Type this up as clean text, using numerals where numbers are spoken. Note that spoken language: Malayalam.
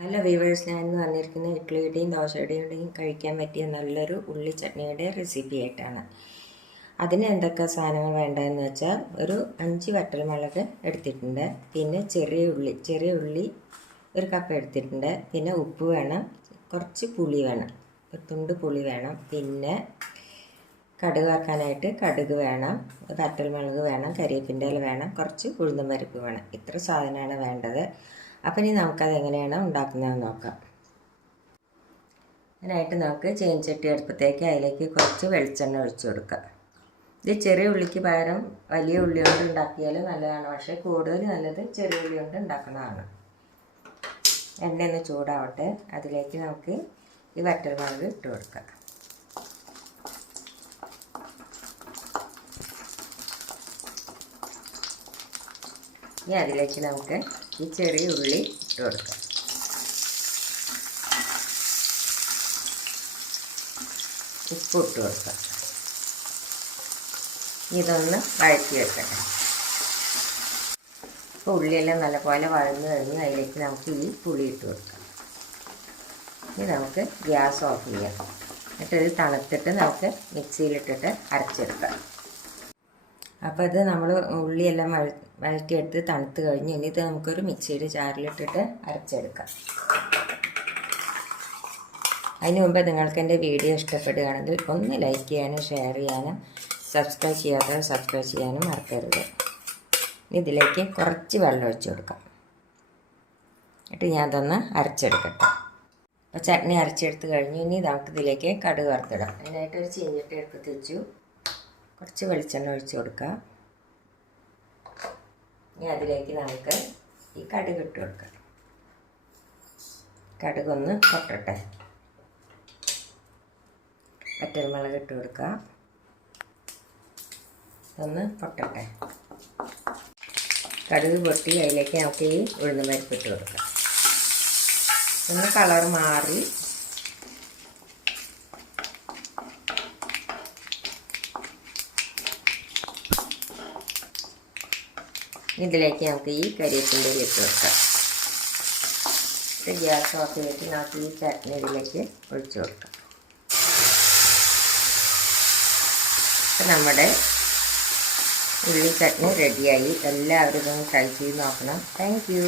ഹലോ വീവേഴ്സ്, ഞാൻ ഇന്ന് വന്നിരിക്കുന്ന ഇഡ്ഡലിയുടെയും ദോശയുടെയും കഴിക്കാൻ പറ്റിയ നല്ലൊരു ഉള്ളി ചട്നിയുടെ റെസിപ്പി ആയിട്ടാണ്. അതിന് എന്തൊക്കെ സാധനങ്ങൾ വേണ്ടതെന്ന് വെച്ചാൽ ഒരു 5 വറ്റൽമുളക് എടുത്തിട്ടുണ്ട്, പിന്നെ ചെറിയ ഉള്ളി 1 കപ്പ് എടുത്തിട്ടുണ്ട്, പിന്നെ ഉപ്പ് വേണം, കുറച്ച് പുളി വേണം, ഒരു തുണ്ട് പുളി വേണം, പിന്നെ കടുക് വറുക്കാനായിട്ട് കടുക് വേണം, വറ്റൽമുളക് വേണം, കരിവേപ്പിൻ്റെ ഇല വേണം, കുറച്ച് ഉഴുന്നും പരിപ്പ് വേണം. ഇത്ര സാധനമാണ് വേണ്ടത്. അപ്പം ഇനി നമുക്കത് എങ്ങനെയാണ് ഉണ്ടാക്കുന്നതെന്ന് നോക്കാം. അതിനായിട്ട് നമുക്ക് ചീനച്ചട്ടി അടുപ്പത്തേക്ക് അതിലേക്ക് കുറച്ച് വെളിച്ചെണ്ണ ഒഴിച്ചു കൊടുക്കാം. ഇത് ചെറിയ ഉള്ളിക്ക് പകരം വലിയ ഉള്ളി കൊണ്ട് ഉണ്ടാക്കിയാൽ നല്ലതാണ്, പക്ഷേ കൂടുതൽ നല്ലത് ചെറിയ ഉള്ളി കൊണ്ട് ഉണ്ടാക്കുന്നതാണ്. എണ്ണ ഒന്ന് ചൂടാവട്ടെ, അതിലേക്ക് നമുക്ക് ഈ വറ്റൽമുളക് ഇട്ട് കൊടുക്കാം. ഇനി അതിലേക്ക് നമുക്ക് ഈ ചെറിയ ഉള്ളി ഇട്ട് കൊടുക്കാം. ഉപ്പ് ഇട്ട് കൊടുക്കാം. ഇതൊന്ന് വഴറ്റി വെക്കട്ടെ. ഇപ്പോൾ ഉള്ളിയെല്ലാം നല്ലപോലെ വഴന്ന് കഴിഞ്ഞ് അതിലേക്ക് നമുക്ക് ഈ പുളി ഇട്ട് കൊടുക്കാം. ഇനി നമുക്ക് ഗ്യാസ് ഓഫ് ചെയ്യാം. എന്നിട്ട് ഇത് തണുത്തിട്ട് നമുക്ക് മിക്സിയിലിട്ടിട്ട് അരച്ചെടുക്കാം. അപ്പോൾ ഇത് നമ്മൾ ഉള്ളിയെല്ലാം വഴറ്റിയെടുത്ത് തണുത്ത് കഴിഞ്ഞ് ഇനി ഇത് നമുക്കൊരു മിക്സിയുടെ ജാറിലിട്ടിട്ട് അരച്ചെടുക്കാം. അതിന് മുമ്പ് നിങ്ങൾക്ക് എൻ്റെ വീഡിയോ ഇഷ്ടപ്പെടുകയാണെങ്കിൽ ഒന്ന് ലൈക്ക് ചെയ്യാനും ഷെയർ ചെയ്യാനും സബ്സ്ക്രൈബ് ചെയ്യാനും മറക്കരുത്. ഇതിലേക്ക് കുറച്ച് വെള്ളം ഒഴിച്ച് കൊടുക്കാം. എന്നിട്ട് ഞാൻ അതൊന്ന് അരച്ചെടുക്കട്ടെ. അപ്പോൾ ചട്നി അരച്ചെടുത്ത് കഴിഞ്ഞ് ഇനി നമുക്കിതിലേക്ക് കടുക് വറുത്തിടാം. അതിനായിട്ടൊരു ചീനച്ചട്ടി എടുത്ത് വെച്ചു, കുറച്ച് വെളിച്ചെണ്ണ ഒഴിച്ച് കൊടുക്കാം. ഇനി അതിലേക്ക് നമുക്ക് ഈ കടുക് ഇട്ട് കൊടുക്കാം. കടുകൊന്ന് പൊട്ടട്ടെ. വറ്റൽമുളക് ഇട്ട് കൊടുക്കാം. ഒന്ന് പൊട്ടട്ടെ. കടുക് പൊട്ടി അതിലേക്ക് നമുക്ക് ഈ ഉഴുന്ന് പരിപ്പ് ഇട്ട് കൊടുക്കാം. ഒന്ന് കളർ മാറി ഇതിലേക്ക് നമുക്ക് ഈ കരിവേപ്പിൻ്റെ ഇല ഇട്ട് വെക്കാം. ഗ്യാസ് ഓഫ് ചെയ്തിട്ട് നമുക്ക് ഈ ചട്നി ഇതിലേക്ക് ഒഴിച്ചു കൊടുക്കാം. അപ്പം നമ്മുടെ ഉള്ളി ചട്നി റെഡിയായി. എല്ലാവരും ഇതൊന്ന് ട്രൈ ചെയ്ത് നോക്കണം. Thank you.